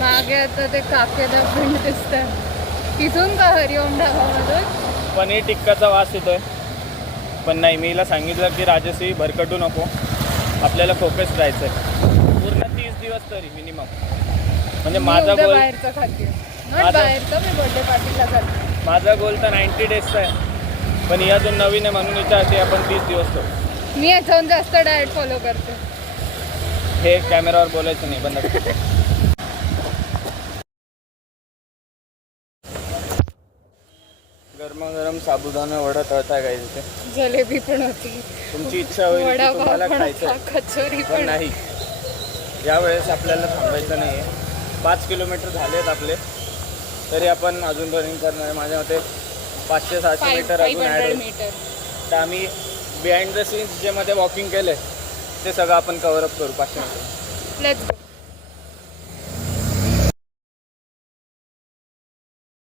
मागे आता ते काकेदा पण दिसतात तिथून का हरिओम ढाबामधून पनीर टिक्काचा वास येतोय. पण नाही, मी हिला सांगितलं की राजश्री भरकटू नको, आपल्याला फोकस राहायचं आहे पूर्ण 30 दिवस तरी मिनिमम. म्हणजे माझा गोल बाहेरचं खाते बाहेरचं मी बर्थडे पार्टीला करते. माझा गोल तर 90 डेजचा आहे, पण यातून नवीन आहे म्हणून विचारते आपण 30 दिवस करू. मी याच्याहून जास्त डाएट फॉलो करते. हे कॅमेरावर बोलायचं नाही, बंद कर. गरमागरम साबुदाणा वडा तळताय काय तिथे. जलेबी पण होती, तुमची इच्छा होईल की वडापाव तुम्हाला पण खायचं होता, कचोरी पण पण. नाही. यावेळेस आपल्याला थांबायचं नाही आहे. 5 किलोमीटर झालेत आपले, तरी आपण अजून रनिंग करणार आहे. माझ्या मते 500-600 मीटर अजून ॲड 500 होईल. मीटर. तर आम्ही बिहाइंड द सीन्स जे मध्ये वॉकिंग केलं ते सगळं आपण कव्हर अप करू 500 मीटर. लेट्स